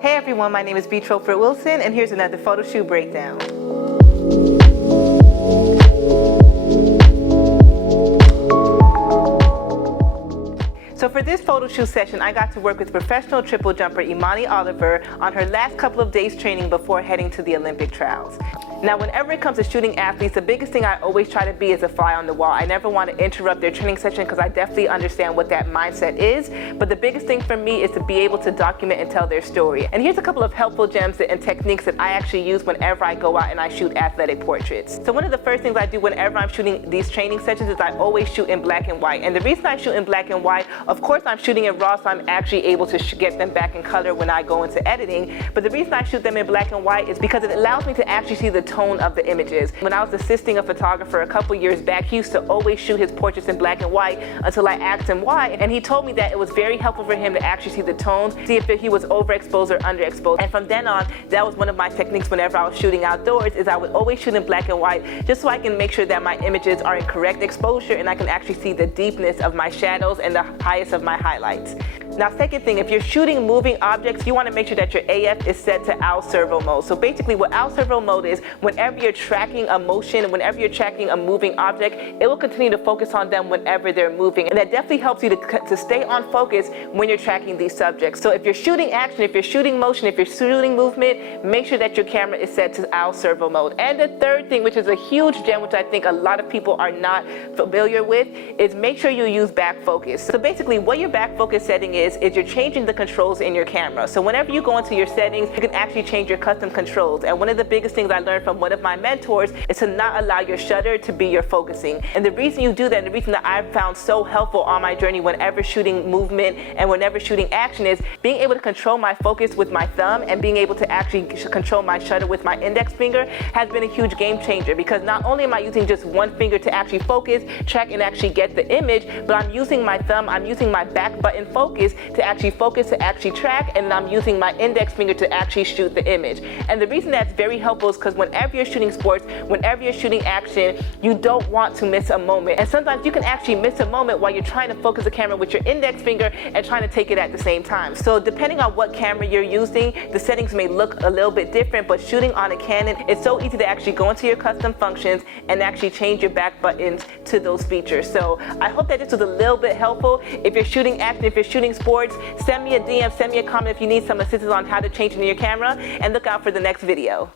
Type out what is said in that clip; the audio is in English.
Hey everyone, my name is Trofort Wilson, and here's another photo shoot breakdown. So for this photo shoot session, I got to work with professional triple jumper Imani Oliver on her last couple of days training before heading to the Olympic trials. Now, whenever it comes to shooting athletes, the biggest thing I always try to be is a fly on the wall. I never want to interrupt their training session because I definitely understand what that mindset is. But the biggest thing for me is to be able to document and tell their story. And here's a couple of helpful gems and techniques that I actually use whenever I go out and I shoot athletic portraits. So one of the first things I do whenever I'm shooting these training sessions is I always shoot in black and white. And the reason I shoot in black and white, of course I'm shooting in RAW, so I'm actually able to get them back in color when I go into editing. But the reason I shoot them in black and white is because it allows me to actually see the tone of the images. When I was assisting a photographer a couple years back, he used to always shoot his portraits in black and white until I asked him why, and he told me that it was very helpful for him to actually see the tones, see if he was overexposed or underexposed. And from then on, that was one of my techniques whenever I was shooting outdoors, is I would always shoot in black and white just so I can make sure that my images are in correct exposure and I can actually see the deepness of my shadows and the highest of my highlights. Now, second thing, if you're shooting moving objects, you want to make sure that your AF is set to Servo mode. So basically what Servo mode is, whenever you're tracking a motion, whenever you're tracking a moving object, it will continue to focus on them whenever they're moving. And that definitely helps you to stay on focus when you're tracking these subjects. So if you're shooting action, if you're shooting motion, if you're shooting movement, make sure that your camera is set to Servo mode. And the third thing, which is a huge gem, which I think a lot of people are not familiar with, is make sure you use back focus. So basically what your back focus setting is you're changing the controls in your camera. So whenever you go into your settings, you can actually change your custom controls. And one of the biggest things I learned from one of my mentors is to not allow your shutter to be your focusing. And the reason you do that, and the reason that I've found so helpful on my journey whenever shooting movement and whenever shooting action, is being able to control my focus with my thumb and being able to actually control my shutter with my index finger has been a huge game changer, because not only am I using just one finger to actually focus, track, and actually get the image, but I'm using my thumb, I'm using my back button focus to actually focus, to actually track, and I'm using my index finger to actually shoot the image. And the reason that's very helpful is because whenever you're shooting sports, whenever you're shooting action, you don't want to miss a moment. And sometimes you can actually miss a moment while you're trying to focus the camera with your index finger and trying to take it at the same time. So depending on what camera you're using, the settings may look a little bit different, but shooting on a Canon, it's so easy to actually go into your custom functions and actually change your back buttons to those features. So I hope that this was a little bit helpful. If you're shooting action, if you're shooting sports, send me a DM, send me a comment if you need some assistance on how to change it in your camera, and look out for the next video.